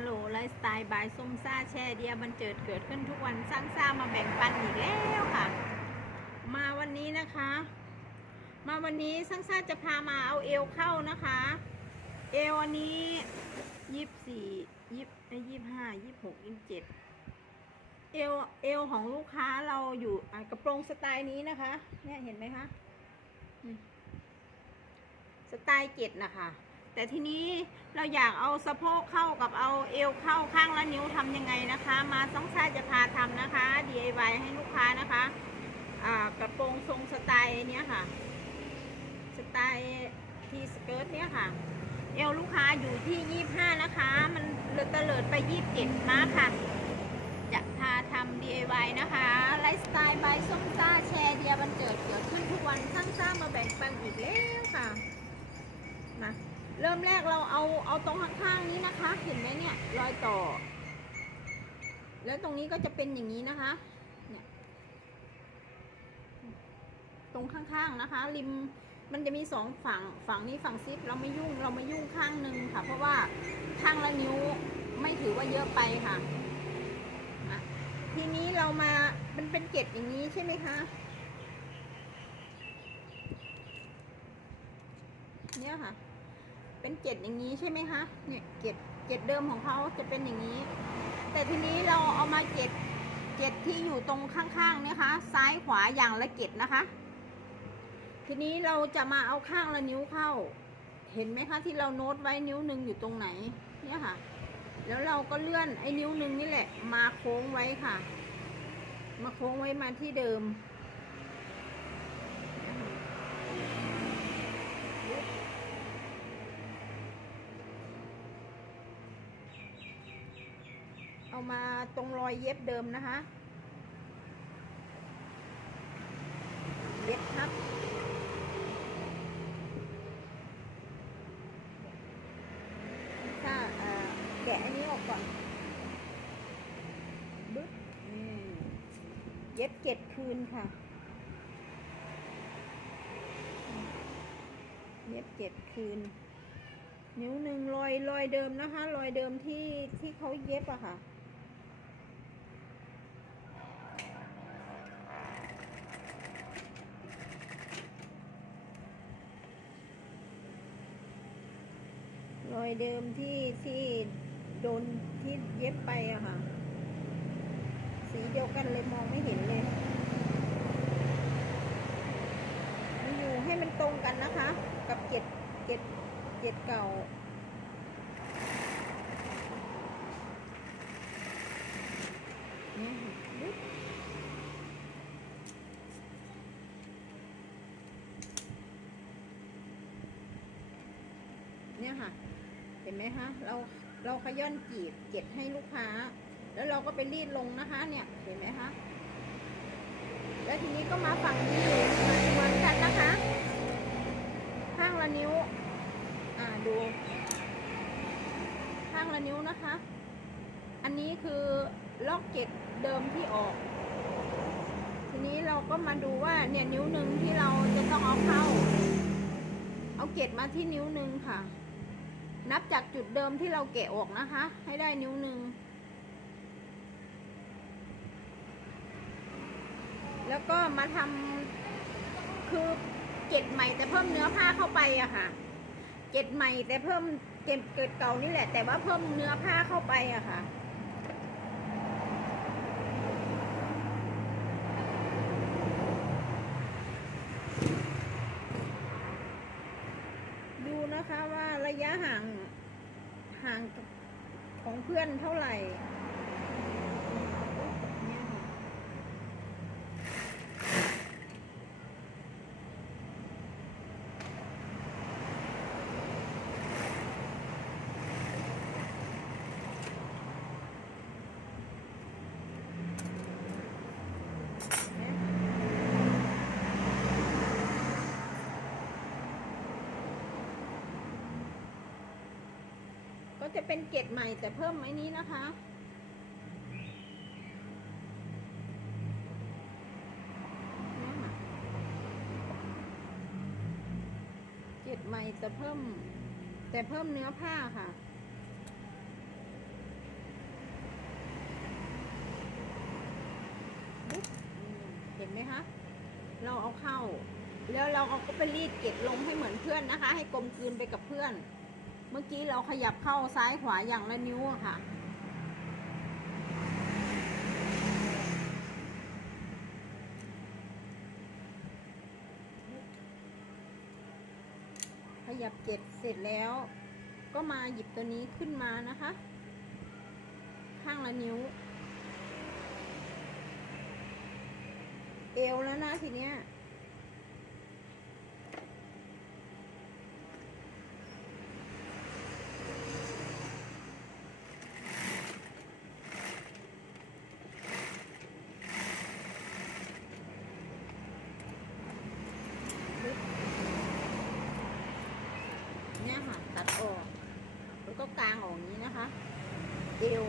ฮัลโหลไลฟ์สไตล์บายส้มซ่าแช่เดียบันเจิดเกิดขึ้นทุกวันสร้างซ่ามาแบ่งปันอีกแล้วค่ะ มาวันนี้นะคะ มาวันนี้สร้างซ่าจะพามาเอาเอวเข้านะคะ เอวอันนี้ยี่สี่ยี่ยี่ห้ายี่หกยี่เจ็ดเอวเอวของลูกค้าเราอยู่กระโปรงสไตล์นี้นะคะ เนี่ยเห็นไหมคะสไตล์เจ็ดนะคะ แต่ทีนี้เราอยากเอาสะโพกเข้ากับเอาเอวเข้าข้างละนิ้วทำยังไงนะคะ มาต้องซ่จะพาทำนะคะ DIY ให้ลูกค้านะคะกระโปรงทรงสไตล์เนี้ยค่ะ สไตล์ทีสเกิร์ตเนี้ยค่ะ เอวลูกค้าอยู่ที่ 25 นะคะ มันเลือดเตลิดไป 27 มาค่ะ จะพาทำ DIY นะคะ ไลฟ์สไตล์บายส้มซ่าแชร์เดียบันเจิดเกิดขึ้นทุกวันสร้างซ่มาแบ่งปันอีกแล้วค่ะ มา เริ่มแรกเราเอาเอาตรงข้างๆนี้นะคะ เห็นไหมเนี่ยรอยต่อ แล้วตรงนี้ก็จะเป็นอย่างนี้นะคะ เนี่ย ตรงข้างๆนะคะ ริมมันจะมีสองฝั่งฝั่งนี้ฝั่งซิปเราไม่ยุ่งเราไม่ยุ่งข้างหนึ่งค่ะ เพราะว่าข้างละนิ้วไม่ถือว่าเยอะไปค่ะ ทีนี้เรามามันเป็นเกล็ดอย่างนี้ใช่ไหมคะเนี่ยค่ะ เป็นเกล็ดอย่างนี้ใช่ไหมคะเนี่ยเกล็ดเกล็ดเดิมของเขาจะเป็นอย่างนี้ แต่ทีนี้เราเอามาเกล็ดเกล็ดที่อยู่ตรงข้างๆนี่ยคะ ซ้ายขวาอย่างละเกล็ดนะคะ ทีนี้เราจะมาเอาข้างละนิ้วเข้า เห็นไหมคะที่เราโน้ตไว้นิ้วหนึ่งอยู่ตรงไหนเนี่ยค่ะ แล้วเราก็เลื่อนไอ้นิ้วหนึ่งนี่แหละ มาโค้งไว้ค่ะ มาโค้งไว้มาที่เดิม มาตรงรอยเย็บเดิมนะคะ เย็บทับถ้าแกะอันนี้ออกก่อนบึ๊บเย็บเจ็ดคืนค่ะ เย็บเจ็ดคืนนิ้วหนึ่งรอยรอยเดิมนะคะ รอยเดิมที่ที่เขาเย็บอะค่ะ รอยเดิมที่ที่โดนที่เย็บไปอะค่ะ สีเดียวกันเลยมองไม่เห็นเลยมันอยู่ให้มันตรงกันนะคะ กับเกล็ดเกล็ดเกล็ดเก่า เนี่ยค่ะปึ๊บเนี่ยค่ะ เห็นไหมคะเราเราขย้อนจีบเก็บให้ลูกค้า แล้วเราก็ไปรีดลงนะคะ เนี่ยเห็นไหมคะแล้วทีนี้ก็มาฝั่งนี้เหมือนกันนะคะข้างละนิ้ว อ่าดูข้างละนิ้วนะคะ อันนี้คือล็อกเก็ดเดิมที่ออก ทีนี้เราก็มาดูว่าเนี่ยนิ้วหนึ่งที่เราจะต้องเอาเข้า เอาเก็ดมาที่นิ้วหนึ่งค่ะ นับจากจุดเดิมที่เราแกะออกนะคะ ให้ได้นิ้วหนึ่ง แล้วก็มาทำคือเก็ดใหม่แต่เพิ่มเนื้อผ้าเข้าไปอะค่ะ เก็ดใหม่แต่เพิ่มเก็ดเกิดเก่านี่แหละ แต่ว่าเพิ่มเนื้อผ้าเข้าไปอะค่ะดูนะคะว่าระยะห่างห่างกับของเพื่อนเท่าไหร่ จะเป็นเกตใหม่แต่เพิ่มไม้นี้นะคะ เกตใหม่แต่เพิ่ม แต่เพิ่มเนื้อผ้าค่ะเห็นไหมคะ เราเอาเข้า แล้วเราก็ไปรีดเกล็ดลงให้เหมือนเพื่อนนะคะ ให้กลมกลืนไปกับเพื่อน เมื่อกี้เราขยับเข้าซ้ายขวาอย่างละนิ้วค่ะ ขยับเกล็ดเสร็จแล้ว ก็มาหยิบตัวนี้ขึ้นมานะคะ ข้างละนิ้ว เอวแล้วนะทีเนี้ยค่ะ ตัดออก แล้วก็กางออกอย่างนี้นะคะ เอว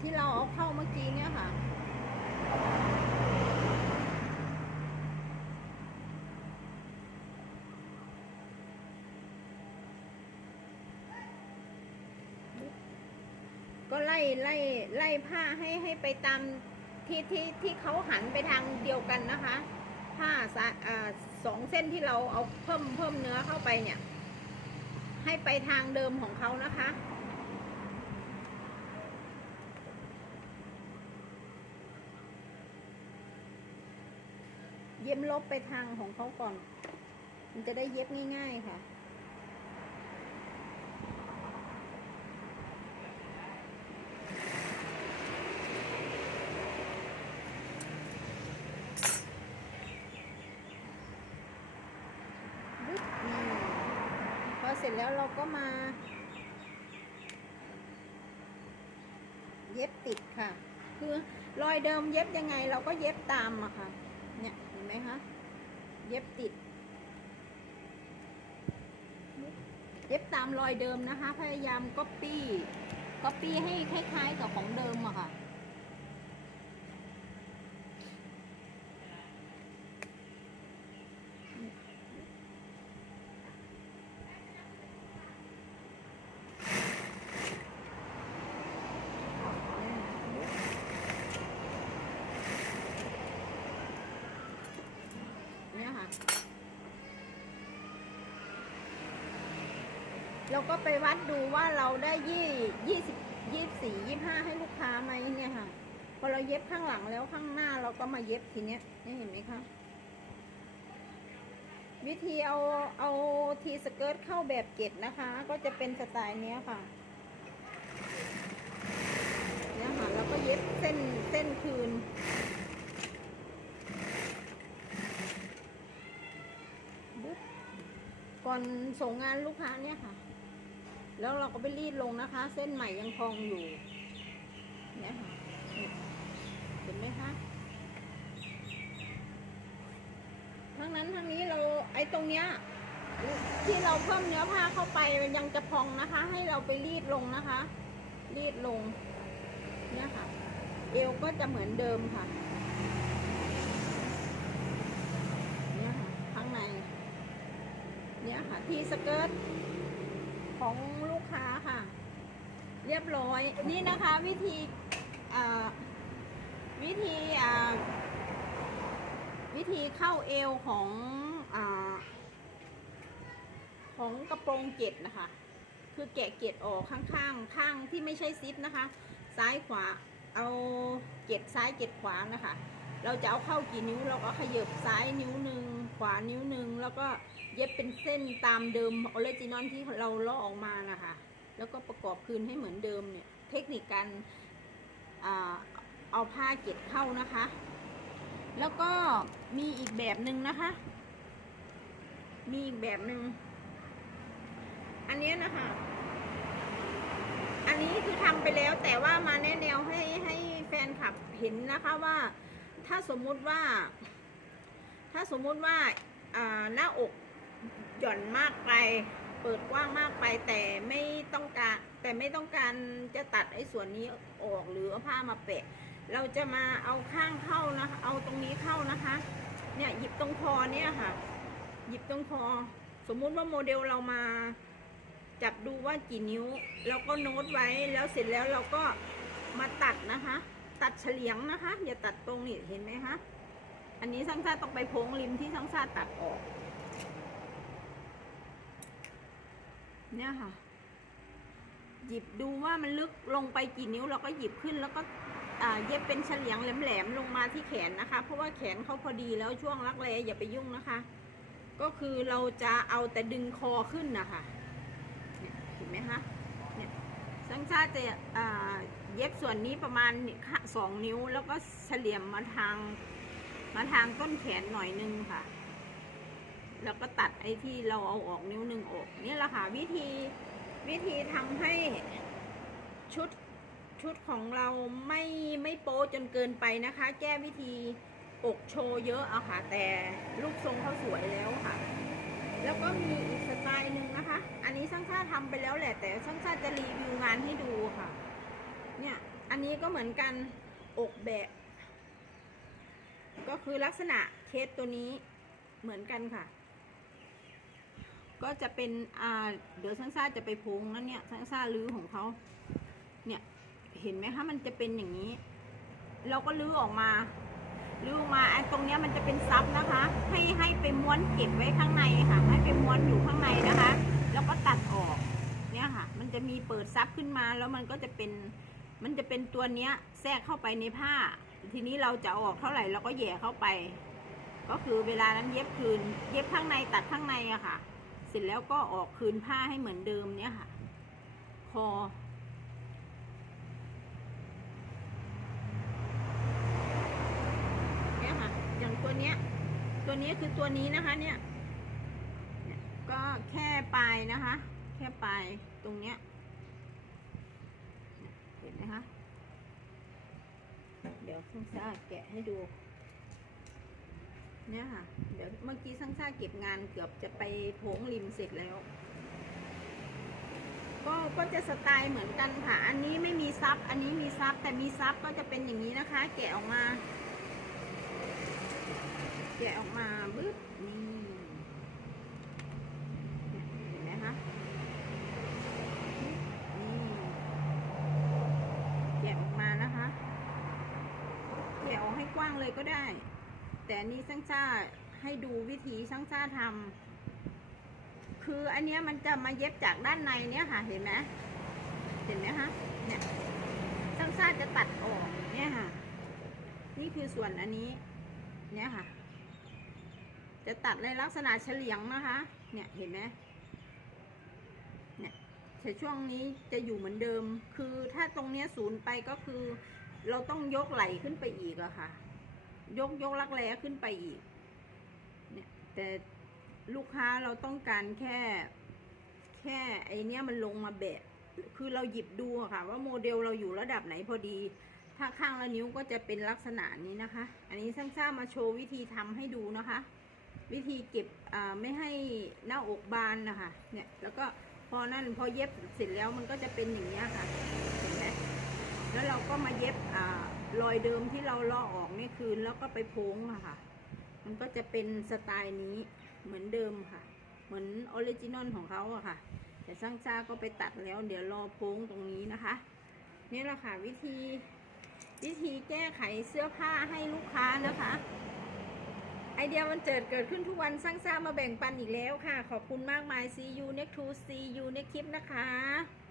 ที่เรา เอาเข้าเมื่อกี้เนี่ยค่ะ ก็ไล่ไล่ไล่ผ้าให้ให้ไปตามที่ที่ที่เขาหันไปทางเดียวกันนะคะ ผ้าสะอ่าสองเส้นที่เราเอาเพิ่มเพิ่มเนื้อเข้าไปเนี่ย ให้ไปทางเดิมของเขานะคะ เย็บลบไปทางของเขาก่อน มันจะได้เย็บง่าย ๆค่ะ พอเสร็จแล้วเราก็มา เย็บติดค่ะ คือรอยเดิมเย็บยังไงเราก็เย็บตามอะค่ะ ไหมคะ เย็บติด เย็บตามรอยเดิมนะคะ พยายามก๊อปปี้ก๊อปปี้ให้คล้ายๆกับของเดิมอะค่ะ เราก็ไปวัดดูว่าเราได้ยี่ยี่สิบยี่สี่ยี่ห้าให้ลูกค้าไหมเนี่ยค่ะ พอเราเย็บข้างหลังแล้วข้างหน้าเราก็มาเย็บทีเนี้ยนี่เห็นไหมคะวิธีเอาเอาทีสเกิร์ตเข้าแบบเกตนะคะ ก็จะเป็นสไตล์เนี้ยค่ะเนี่ยค่ะแล้วก็เย็บเส้นเส้นคืน บุ๊บ ก่อนส่งงานลูกค้าเนี่ยค่ะ แล้วเราก็ไปรีดลงนะคะ เส้นใหม่ยังพองอยู่ เนี่ยค่ะเนี่ยเห็นไหมคะทั้งนั้นทั้งนี้เราไอ้ตรงเนี้ยที่เราเพิ่มเนื้อผ้าเข้าไปมันยังจะพองนะคะ ให้เราไปรีดลงนะคะ รีดลง เนี่ยค่ะ เอวก็จะเหมือนเดิมค่ะ เนี่ยค่ะข้างใน เนี่ย ค่ะ ทีสเกิร์ตของลูกค้าค่ะ เรียบร้อยนี่นะคะวิธีวิธีวิธีเข้าเอวของอของกระโปรงเจ็ดนะคะ คือแกะเกล็ดออกข้างๆข้างที่ไม่ใช่ซิปนะคะ ซ้ายขวาเอาเกล็ดซ้ายเกล็ดขวานะคะ เราจะเอาเข้ากี่นิ้วเราก็ขยับซ้ายนิ้วหนึ่ง วานิ้วหนึ่งแล้วก็เย็บเป็นเส้นตามเดิมออริจินอลที่เราเลาะออกมานะคะ แล้วก็ประกอบคืนให้เหมือนเดิมเนี่ย เทคนิคการเอาผ้าเก็บเข้านะคะ แล้วก็มีอีกแบบหนึ่งนะคะ มีอีกแบบหนึ่งอันนี้นะคะ อันนี้คือทำไปแล้วแต่ว่ามาแนะแนวให้ให้แฟนคลับเห็นนะคะว่าถ้าสมมุติว่า ถ้าสมมุติว่าหน้าอกหย่อนมากไป เปิดกว้างมากไปแต่ไม่ต้องการแต่ไม่ต้องการจะตัดไอ้ส่วนนี้ออกหรือเอาผ้ามาแปะ เราจะมาเอาข้างเข้านะเอาตรงนี้เข้านะคะ เนี่ยหยิบตรงคอเนี่ยค่ะ หยิบตรงคอ สมมุติว่าโมเดลเรามาจจับดูว่ากี่นิ้ว แล้วก็โน้ตไว้แล้วเสร็จแล้วเราก็มาตัดนะคะ ตัดเฉลียงนะคะ อย่าตัดตรงนี่เห็นไหมคะ อันนี้ช่างชาติต้องไปโพงริมที่ช่างชาติตัดออก เนี่ยค่ะ หยิบดูว่ามันลึกลงไปกี่นิ้วเราก็หยิบขึ้นแล้วก็เย็บเป็นเฉลียงแหลมๆลงมาที่แขนนะคะ เพราะว่าแขนเขาพอดีแล้วช่วงรักแร้อย่าไปยุ่งนะคะ ก็คือเราจะเอาแต่ดึงคอขึ้นนะคะเห็นไหมคะเนี่ยสังชาติจะเย็บส่วนนี้ประมาณสองนิ้ว แล้วก็เฉลี่ยมมาทาง มาทางต้นแขนหน่อยนึงค่ะ แล้วก็ตัดไอ้ที่เราเอาออกนิ้วหนึ่งออกนี่แหละค่ะวิธีวิธีทำให้ชุดชุดของเราไม่ไม่โป๊จนเกินไปนะคะ แก้วิธีอกโชว์เยอะอะค่ะ แต่รูปทรงเขาสวยแล้วค่ะ แล้วก็มีอีกสไตล์หนึ่งนะคะ อันนี้ช่างชาติทำไปแล้วแหละ แต่ช่างชาติจะรีวิวงานให้ดูค่ะ เนี่ย อันนี้ก็เหมือนกันอกแบบ ก็คือลักษณะเคสตัวนี้เหมือนกันค่ะ ก็จะเป็นอ่าเดี๋ยวช่างซ่าจะไปพงนั่นเนี่ยช่างซ่าลื้อของเขาเนี่ยเห็นไหมคะมันจะเป็นอย่างนี้ เราก็ลื้อออกมาลื้อออกมาไอ้ตรงเนี้ยมันจะเป็นซับนะคะ ให้ให้ไปม้วนเก็บไว้ข้างในค่ะ ให้ไปม้วนอยู่ข้างในนะคะ แล้วก็ตัดออกเนี่ยค่ะ มันจะมีเปิดซับขึ้นมาแล้วมันก็จะเป็นมันจะเป็นตัวเนี้ยแทรกเข้าไปในผ้า ทีนี้เราจะออกเท่าไหร่เราก็แย่เข้าไป ก็คือเวลานั้นเย็บคืน เย็บข้างในตัดข้างในอะค่ะ เสร็จแล้วก็ออกคืนผ้าให้เหมือนเดิมเนี่ยค่ะ คอเนี่ยค่ะ อย่างตัวเนี้ย ตัวนี้คือตัวนี้นะคะ เนี่ย ก็แค่ปลายนะคะ แค่ปลายตรงเนี้ย เห็นไหมคะ เดี๋ยวซังซ่าแกะให้ดู เนี่ยค่ะ เดี๋ยวเมื่อกี้ซังซ่าเก็บงานเกือบจะไปโถงริมเสร็จแล้ว ก็ก็จะสไตล์เหมือนกันค่ะ อันนี้ไม่มีซับ อันนี้มีซับ แต่มีซับก็จะเป็นอย่างนี้นะคะ แกะออกมา แกะออกมาบึ๊บนี่เนี่ยเห็นไหมคะ นี่แกะออกมานะคะ แกะออกให้กว้างเลยก็ ได้ แต่นนี้ช่างจ้าให้ดูวิธีช่างจ้าทำคืออันเนี้ยมันจะมาเย็บจากด้านในเนี้ยค่ะ เห็นไหมเห็นไหมคะเนี่ยช่างจ้าจะตัดออกเนี่ยค่ะ นี่คือส่วนอันนี้ เนี่ยค่ะ จะตัดในลักษณะเฉลียงนะคะ เนี่ยเห็นไหมเนี่ยแต่ช่วงนี้จะอยู่เหมือนเดิม คือถ้าตรงเนี้ยศูนย์ไปก็คือ เราต้องยกไหลขึ้นไปอีกอะค่ะ ยกยกลักแร้ขึ้นไปอีก เนี่ย แต่ลูกค้าเราต้องการแค่ แค่ไอเนี้ยมันลงมาแบะ คือเราหยิบดูอะค่ะ ว่าโมเดลเราอยู่ระดับไหนพอดี ถ้าข้างละนิ้วก็จะเป็นลักษณะนี้นะคะ อันนี้ช่างซ่ามาโชว์วิธีทำให้ดูนะคะ วิธีเก็บไม่ให้หน้าอกบานนะคะ เนี่ย แล้วก็พอนั่นพอเย็บเสร็จแล้วมันก็จะเป็นอย่างนี้ค่ะ เห็นไหมแล้วเราก็มาเย็บอ่า รอยเดิมที่เราลอกออกนี่คืนแล้วก็ไปโพ้งอะค่ะ มันก็จะเป็นสไตล์นี้เหมือนเดิมค่ะ เหมือนออริจินอลของเขาอะค่ะ แต่ช่างจ้าก็ไปตัดแล้ว เดี๋ยวรอโพ้งตรงนี้นะคะ นี่แหละค่ะวิธี วิธีแก้ไขเสื้อผ้าให้ลูกค้านะคะ ไอเดียมันเจิดเกิดขึ้นทุกวันสร้างสร้ามาแบ่งปันอีกแล้วค่ะ ขอบคุณมากมาย see you next to see you next clip นะคะ